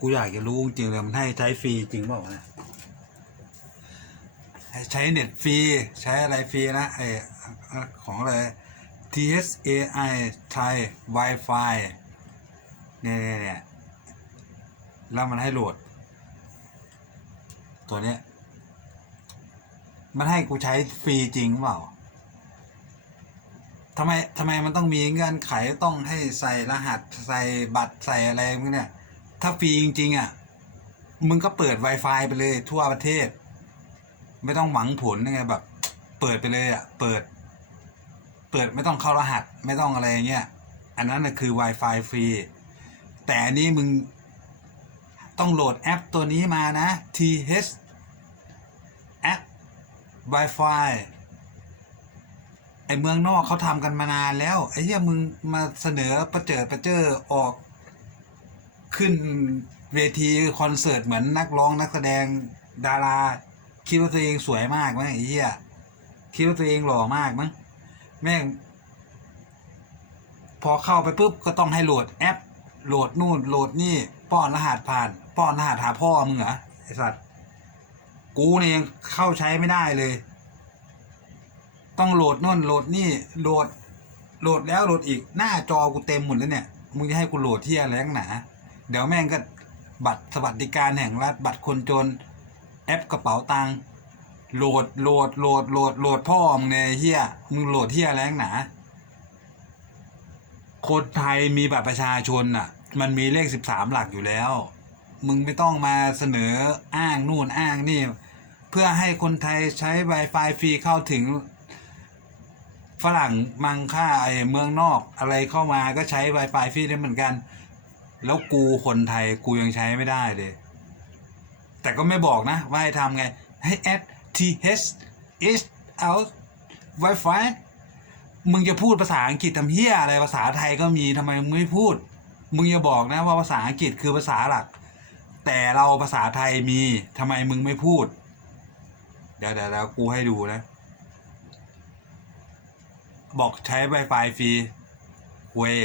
กูอยากจะรู้จริงเลยมันให้ใช้ฟรีจริงเปล่าวะเนี่ยใช้เน็ตฟรีใช้อะไรฟรีนะไอของอะไร TSAI ไทย Wi-Fi เนี่ยเนี่ยเนี่ยแล้วมันให้โหลด ตัวเนี้ย มันให้กูใช้ฟรีจริงเปล่าทำไมทำไมมันต้องมีเงื่อนไขต้องให้ใส่รหัสใส่บัตรใส่อะไรพวกเนี่ย ถ้าฟรีจริง ๆ อะ มึงก็เปิด Wi-Fi ไปเลย ทั่วประเทศ ไม่ต้องหวังผลยังไงแบบ เปิดไปเลยอะ เปิด เปิดไม่ต้องเข้ารหัส ไม่ต้องอะไรเงี้ย อันนั้นน่ะคือ Wi-Fi ฟรี แต่อันนี้มึงต้องโหลดแอปตัวนี้มานะ TH แอป Wi-Fi ไอเมืองนอกเขาทำกันมานานแล้ว ไอ้เหี้ยมึงมาเสนอประเจิดประเจอออก ขึ้นเวทีคอนเสิร์ตเหมือนนักร้องนักแสดงดารา คิดว่าตัวเองสวยมากมั้งไอ้เหี้ยคิดว่าตัวเองหล่อมากมั้งแม่ง พอเข้าไปปุ๊บก็ต้องให้โหลดแอป โหลดนู่นโหลดนี่ ป้อนรหัสผ่าน ป้อนรหัสหาพ่อมึงเหรอไอสัตว์กูเนี่ยยังเข้าใช้ไม่ได้เลย ต้องโหลดนู่นโหลดนี่โหลดโหลดแล้วโหลดอีกหน้าจอกูเต็มหมดแล้วเนี่ย มึงจะให้กูโหลดที่อะไรนักหนา เดี๋ยวแม่งก็บัตรสวัสดิการแห่งรัฐบัตรคนจน แอปกระเป๋าตังค์โหลดโหลดโหลดโหลดโหลดพ่อมึงเนี่ยไอ้เฮียมึงโหลดที่อะไรนักหนาคนไทยมีบัตรประชาชนอะ มันมีเลขสิบสามหลักอยู่แล้ว มึงไม่ต้องมาเสนออ้างนู่นอ้างนี่ เพื่อให้คนไทยใช้ Wi-Fi ฟรีเข้าถึง ฝรั่งมังค่าไอเมืองนอกอะไรเข้ามาก็ใช้ Wi-Fi ฟรีได้เหมือนกัน แล้วกูคนไทยกูยังใช้ไม่ได้เลย แต่ก็ไม่บอกนะ ว่าให้ทำไง ให้ add th is out Wi-Fi มึงจะพูดภาษาอังกฤษทำเฮียอะไรภาษาไทยก็มีทำไมมึงไม่พูด มึงอย่าบอกนะว่าภาษาอังกฤษคือภาษาหลัก แต่เราภาษาไทยมีทำไมมึงไม่พูด เดี๋ยวเดี๋ยวเดี๋ยวกูให้ดูนะ บอกใช้ Wi-Fi ฟรีเวย